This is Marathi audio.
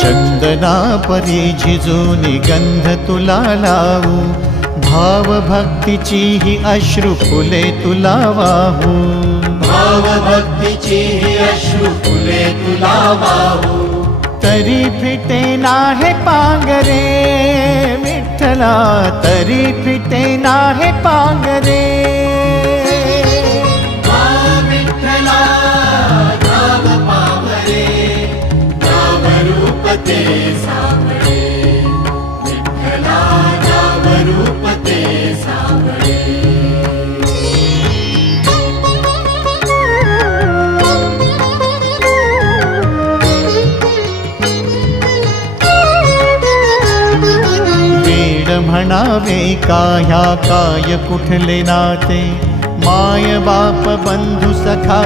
चंदना परी झिजूनी गंध तुला लावू, भाव भक्तीची ही अश्रु फुले तुला वाहू, भाव भक्तीची ही अश्रु फुले तुला वाहू। तरी फिटे नाहे पांगरे विठ्ठला, तरी फिटे नाहे पांगरे। विठ्ठला नाव पावरे, नाव रूप ते सावळे, विठ्ठला नाव रूप ते सावळे। म्हणावे काह्या काय कुठले नाते, माय बाप बंधु सखा